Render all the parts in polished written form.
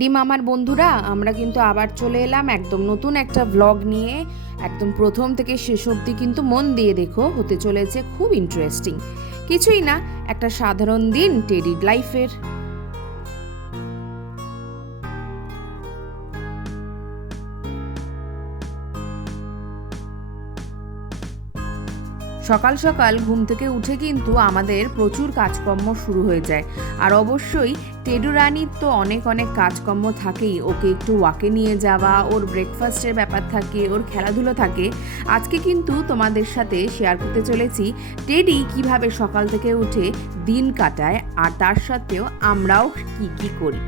ডিম আমার বন্ধুরা, আমরা কিন্তু আবার চলে এলাম একদম নতুন একটা ব্লগ নিয়ে। একদম প্রথম থেকে শেষ অবধি কিন্তু মন দিয়ে দেখো, হতে চলেছে খুব ইন্টারেস্টিং। কিছুই না, একটা সাধারণ দিন টেডির লাইফের। সকাল সকাল ঘুম থেকে উঠে কিন্তু আমাদের প্রচুর কাজকর্ম শুরু হয়ে যায়। আর অবশ্যই টেডু রানীর তো অনেক অনেক কাজকর্ম থাকেই। ওকে একটু ওয়াকে নিয়ে যাওয়া, ওর ব্রেকফাস্টের ব্যাপার থাকে, ওর খেলাধুলো থাকে। আজকে কিন্তু তোমাদের সাথে শেয়ার করতে চলেছি টেডি কিভাবে সকাল থেকে উঠে দিন কাটায়, আর তার সাথেও আমরাও কি কি করি।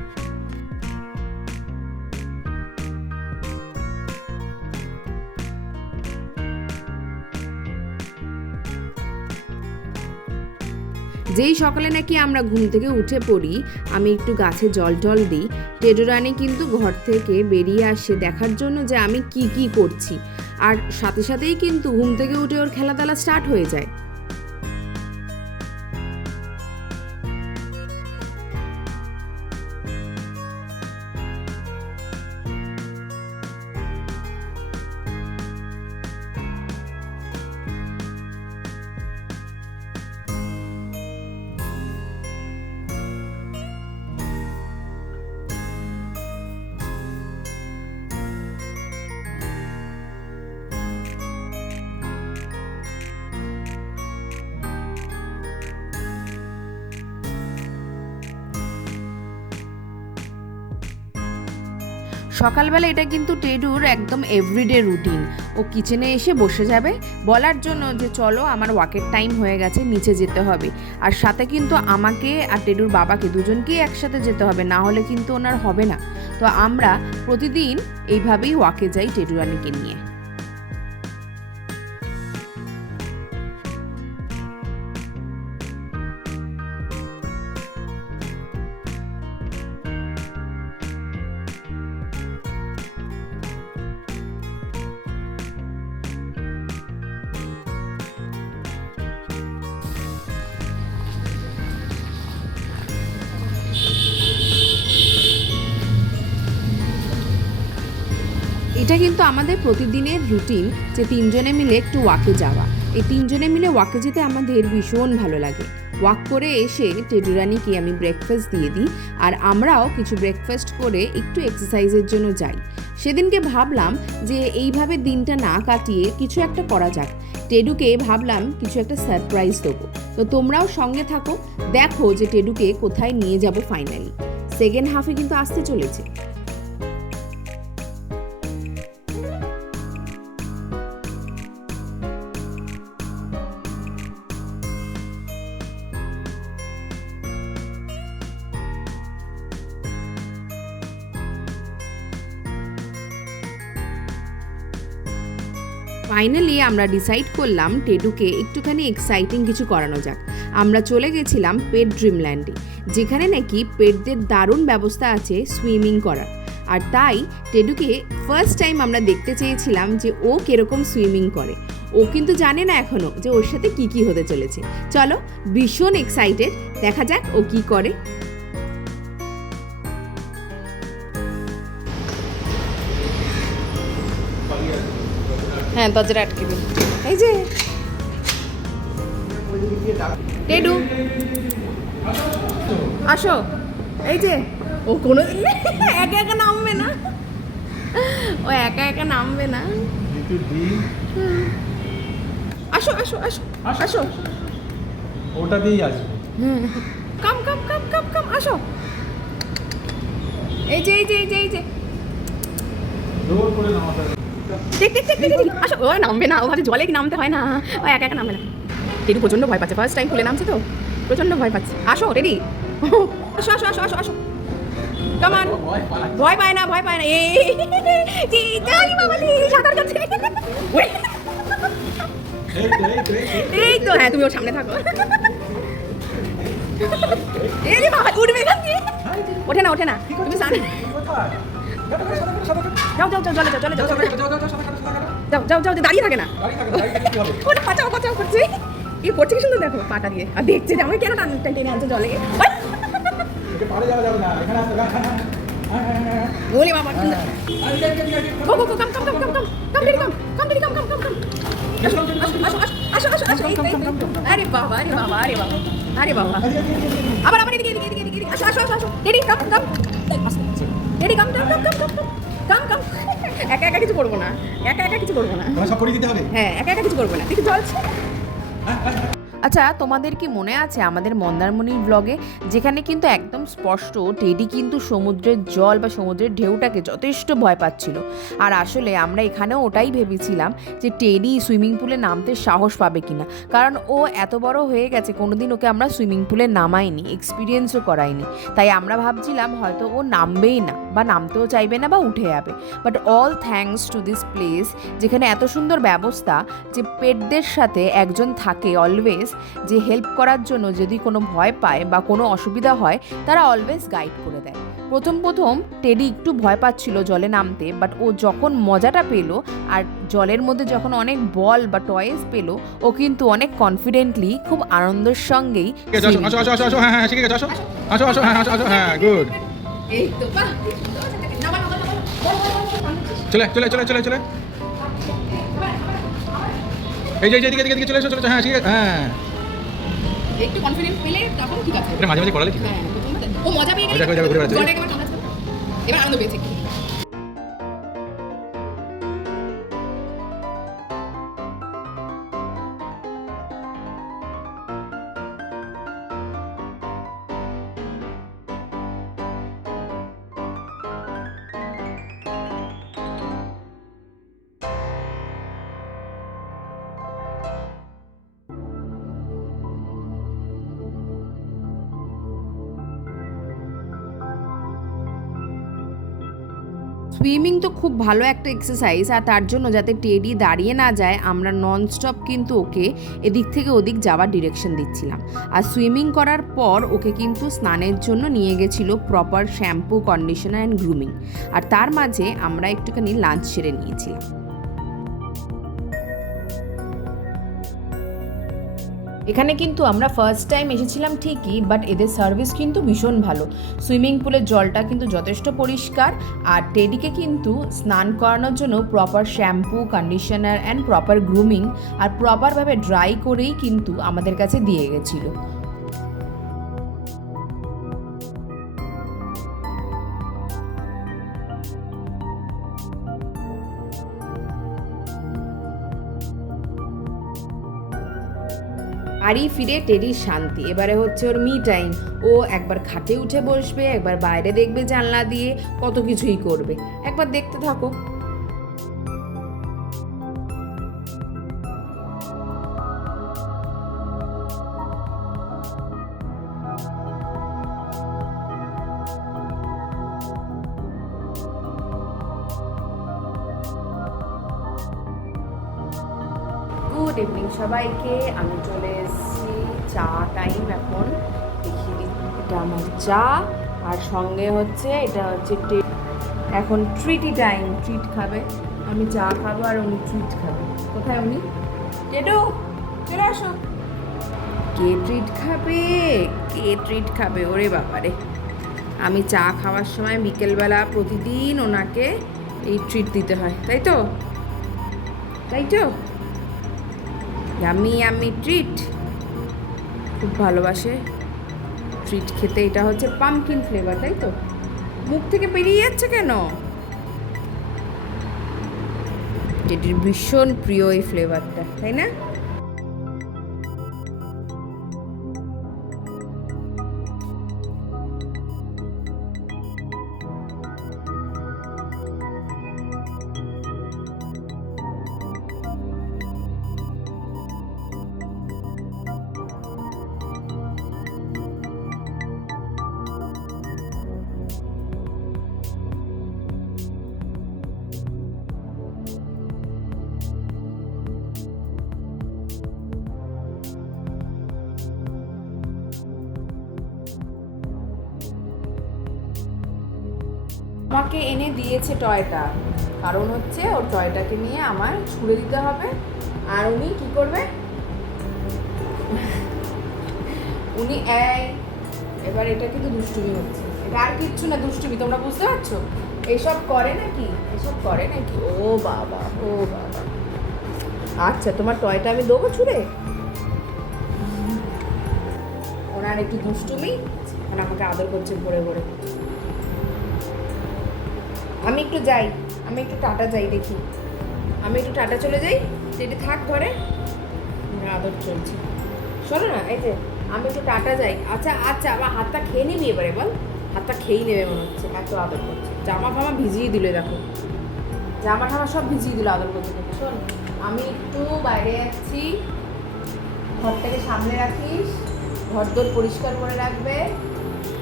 যেই সকালে নাকি আমরা ঘুম থেকে উঠে পড়ি, আমি একটু গাছে জল টল দিই, টেডু রানী কিন্তু ঘর থেকে বেরিয়ে আসে দেখার জন্য যে আমি কি কি করছি। আর সাথে সাথেই কিন্তু ঘুম থেকে উঠে ওর খেলাধুলা স্টার্ট হয়ে যায়। সকালবেলা এটা কিন্তু টেডুর একদম এভরিডে রুটিন। ও কিচেনে এসে বসে যাবে বলার জন্য যে চলো আমার ওয়াকের টাইম হয়ে গেছে, নিচে যেতে হবে। আর সাথে কিন্তু আমাকে আর টেডুর বাবাকে দুজনকেই একসাথে যেতে হবে, না হলে কিন্তু ওনার হবে না। তো আমরা প্রতিদিন এইভাবেই ওয়াকে যাই টেডু রানীকে নিয়ে। এটা কিন্তু আমাদের প্রতিদিনের রুটিন যে তিনজনে মিলে একটু ওয়াকে যাওয়া। এই তিনজনে মিলে ওয়াকে যেতে আমাদের ভীষণ ভালো লাগে। ওয়াক করে এসে টেডু রানীকে আমি ব্রেকফাস্ট দিয়ে দিই, আর আমরাও কিছু ব্রেকফাস্ট করে একটু এক্সারসাইজের জন্য যাই। সেদিনকে ভাবলাম যে এইভাবে দিনটা না কাটিয়ে কিছু একটা করা যাক। টেডুকে ভাবলাম কিছু একটা সারপ্রাইজ দেবো। তো তোমরাও সঙ্গে থাকো, দেখো যে টেডুকে কোথায় নিয়ে যাব ফাইনালি। সেকেন্ড হাফে কিন্তু আসতে চলেছে। ফাইনালি আমরা ডিসাইড করলাম টেডুকে একটুখানি এক্সাইটিং কিছু করানো যাক। আমরা চলে গেছিলাম পেট ড্রিমল্যান্ডে, যেখানে নাকি পেটদের দারুণ ব্যবস্থা আছে সুইমিং করার। আর তাই টেডুকে ফার্স্ট টাইম আমরা দেখতে চেয়েছিলাম যে ও কিরকম সুইমিং করে। ও কিন্তু জানে না এখনো যে ওর সাথে কি কি হতে চলেছে। চলো, ভীষণ এক্সাইটেড, দেখা যাক ও কি করে। হ্যাঁ, দরজাটা আটকে দিন। এই যে টেডু, আসো। এই যে ও কোনো একা একা নামবে না, ও একা একা নামবে না। আসো আসো আসো আসো, ওটা দিয়েই আসবে। কাম কাম কাম কাম কাম, আসো। এই যে এই যে এই যে এই যে জোর করে নামাতে হবে। দেখ দেখ দেখ দেখ, আসো। ও নামবে না, ও ভাবে জলে কি নামতে হয় না, ও একা একা নামবে না। টেডু প্রচন্ড ভয় পাচ্ছে, ফার্স্ট টাইম খুলে নামছে তো প্রচন্ড ভয় পাচ্ছে। আসো টেডি, আসো আসো আসো আসো আসো, কামান। ভয় পায় না, ভয় পায় না। এই জানি বাবালি সাঁতার কাটছে। এই তো, হ্যাঁ তুমি ওর সামনে থাকো। এই বাবা উঠবে এখান থেকে। ওঠে না ওঠে না, তুমি সামনে যাও যাও যাও, জলে যাও জলে যাও, যাও যাও যাও, দাঁড়িয়ে থাকে না। ওটা পাচাও পাচাও করছে, কি করছে কি সুন্দর দেখো পাটা দিয়ে। আর দেখছে যে আমি কেন টেনে আনছে জলে। পারে যাওয়া যাবে না, এখানে আসতে ওলে বাবা গো গো গো কাম কাম কাম কাম কাম কাম রেডি কাম কাম রেডি কাম কাম কাম কাম আসো আসো আসো আসো আরে বাবা আরে বাবা আরে বাবা আরে বাবা আবার আবার এদিকে এদিকে এদিকে এদিকে আসো আসো আসো আসো রেডি কাম কাম রেডি কাম কাম কাম কাম কাম কাম কাম একা একা কিছু করবো না একা একা কিছু করবো না সব করে দিতে হবে। হ্যাঁ একা একা কিছু করবো না দেখি চলছে। আচ্ছা তোমাদের কি মনে আছে আমাদের মন্দারমণির ব্লগে যেখানে কিন্তু একদম স্পষ্ট টেডি কিন্তু সমুদ্রের জল বা সমুদ্রের ঢেউটাকে যথেষ্ট ভয় পাচ্ছিল, আর আসলে আমরা এখানেও ওটাই ভেবেছিলাম যে টেডি সুইমিং পুলে নামতে সাহস পাবে কিনা, কারণ ও এত বড় হয়ে গেছে কোনোদিন ওকে আমরা সুইমিং পুলে নামাইনি, এক্সপিরিয়েন্সও করাইনি, তাই আমরা ভাবছিলাম হয়তো ও নামবেই না বা নামতেও চাইবে না বা উঠে যাবে। But all thanks to this place যেখানে এত সুন্দর ব্যবস্থা যে পেটদের সাথে একজন থাকে অলওয়েজ, যে হেল্প করার জন্য যদি কোনো ভয় পায় বা কোনো অসুবিধা হয় তারা অলওয়েজ গাইড করে দেয়। প্রথম প্রথম টেডি একটু ভয় পাচ্ছিল জলে নামতে, বাট ও যখন মজাটা পেলো আর জলের মধ্যে যখন অনেক বল বা টয়েস পেলো ও কিন্তু অনেক কনফিডেন্টলি খুব আনন্দের সঙ্গেই আসো আসো আসো আসো, হ্যাঁ হ্যাঁ শিখে গেছো, আসো আসো আসো, হ্যাঁ আসো আসো, হ্যাঁ গুড। এই তো বাহ চলে চলে চলে চলে চলে, এই যে এদিকে এদিকে চলে এসো, চলে এসো, হ্যাঁ শিখে, হ্যাঁ একটু কনফিডেন্স পেলে তখন ঠিক আছে। এটা মাঝে মাঝে করালে ঠিক হ্যাঁ ও মজা পেয়ে গেল, দেখো, দেখো, ঘুরে বেড়াচ্ছে। জলে একবার কামড়াচ্ছে, এবার আনন্দ পেয়েছে। সুইমিং তো খুব ভালো একটা এক্সারসাইজ, আর তার জন্য যাতে টেডি দাঁড়িয়ে না যায় আমরা ননস্টপ কিন্তু ওকে এদিক থেকে ওদিক যাওয়ার ডিরেকশন দিচ্ছিলাম। আর সুইমিং করার পর ওকে কিন্তু স্নানের জন্য নিয়ে গেছিলো proper shampoo, conditioner and grooming, আর তার মাঝে আমরা একটুখানি লাঞ্চ সেরে নিয়েছিলাম। এখানে কিন্তু আমরা ফার্স্ট টাইম এসেছিলাম ঠিকই, বাট এদের সার্ভিস কিন্তু ভীষণ ভালো। সুইমিং পুলের জলটা কিন্তু যথেষ্ট পরিষ্কার, আর টেডিকে কিন্তু স্নান করানোর জন্য proper shampoo, conditioner and proper grooming আর প্রপারভাবে ড্রাই করেই কিন্তু আমাদের কাছে দিয়ে গেছিলো। বাড়ি ফিরে টেডির শান্তি, এবারে হচ্ছে ওর মি টাইম। ও একবার খাটে উঠে বসবে, একবার বাইরে দেখবে জানলা দিয়ে, কত কিছুই করবে, একবার দেখতে থাকো। গুড ইভিনিং সবাইকে, আমি চলে এসেছি চা টাইম। এখন দেখিয়ে দিচ্ছি, এটা আমার চা, আর সঙ্গে হচ্ছে এটা হচ্ছে এখন ট্রিটি টাইম, ট্রিট খাবে, আমি চা খাবো আর উনি ট্রিট খাবে। কোথায় উনি? টেডু চলে আসো। কে ট্রিট খাবে, কে ট্রিট খাবে? ওরে বাবারে, আমি চা খাওয়ার সময় বিকেলবেলা প্রতিদিন ওনাকে এই ট্রিট দিতে হয়, তাই তো? তাই তো, ইয়ামি ইয়ামি ট্রিট, খুব ভালোবাসে ট্রিট খেতে। এটা হচ্ছে পামকিন ফ্লেভার, তাই তো? মুখ থেকে বেরিয়ে যাচ্ছে কেন? যেটির ভীষণ প্রিয় এই ফ্লেভারটা, তাই না? আমাকে এনে দিয়েছে টয়টা, কারণ হচ্ছে ওর টয়টাকে নিয়ে আমার ছুঁড়ে দিতে হবে, আর উনি কি করবে? উনি এবার এটা কিন্তু দুষ্টুমি হচ্ছে, এটা আর কিচ্ছু না, দুষ্টুমি, তোমরা বুঝতে পারছো? এইসব করে নাকি? এসব করে নাকি? ও বাবা, ও বাবা। আচ্ছা, তোমার টয়টা আমি দেবো ছুঁড়ে? ওনার একটু দুষ্টুমি, এখন আমাকে আদর করছে ভরে ভরে। আমি একটু যাই, আমি একটু টাটা যাই, দেখি আমি একটু টাটা চলে যাই, যেটি থাক ঘরে। আমার আদর চলছে। শোনো না, এই যে আমি একটু টাটা যাই। আচ্ছা আচ্ছা, আবার হাতটা খেয়ে নিবি এবারে, বল। হাতটা খেয়েই নেবে মনে হচ্ছে, এত আদর করছে। জামা ফামা ভিজিয়ে দিলে, দেখো জামা টামা সব ভিজিয়ে দিল আদর করতে করতে। শোন, আমি একটু বাইরে যাচ্ছি, ঘরটাকে সামলে রাখিস, ঘর দোর পরিষ্কার করে রাখবে,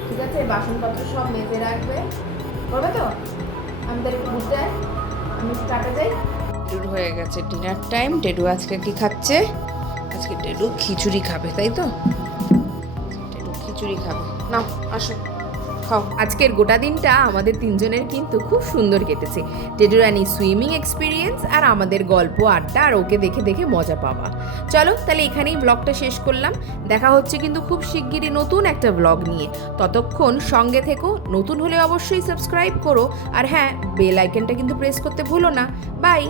ঠিক আছে? বাসনপত্র সব মেজে রাখবে, করবে তো? আমি তাহলে একটু ঘুরতে যাই, আমি একটু টাটা যাই। ডেডুর হয়ে গেছে ডিনার টাইম। ডেডু আজকে কি খাচ্ছে? আজকে ডেডু খিচুড়ি খাবে, তাই তো? ডেডু খিচুড়ি খাবে। নাও আসো, খাও। আজকের গোটা দিনটা আমাদের তিনজনের কিন্তু খুব সুন্দর কেটেছে। টেডুরানি সুইমিং এক্সপিরিয়েন্স, আর আমাদের গল্প আড্ডা, আর ওকে দেখে দেখে মজা পাওয়া। চলো তাহলে এখানেই ব্লগটা শেষ করলাম। দেখা হচ্ছে কিন্তু খুব শিগগিরই নতুন একটা ব্লগ নিয়ে। ততক্ষণ সঙ্গে থেকো, নতুন হলে অবশ্যই সাবস্ক্রাইব করো, আর হ্যাঁ, বেল আইকনটা কিন্তু প্রেস করতে ভুলো না। বাই।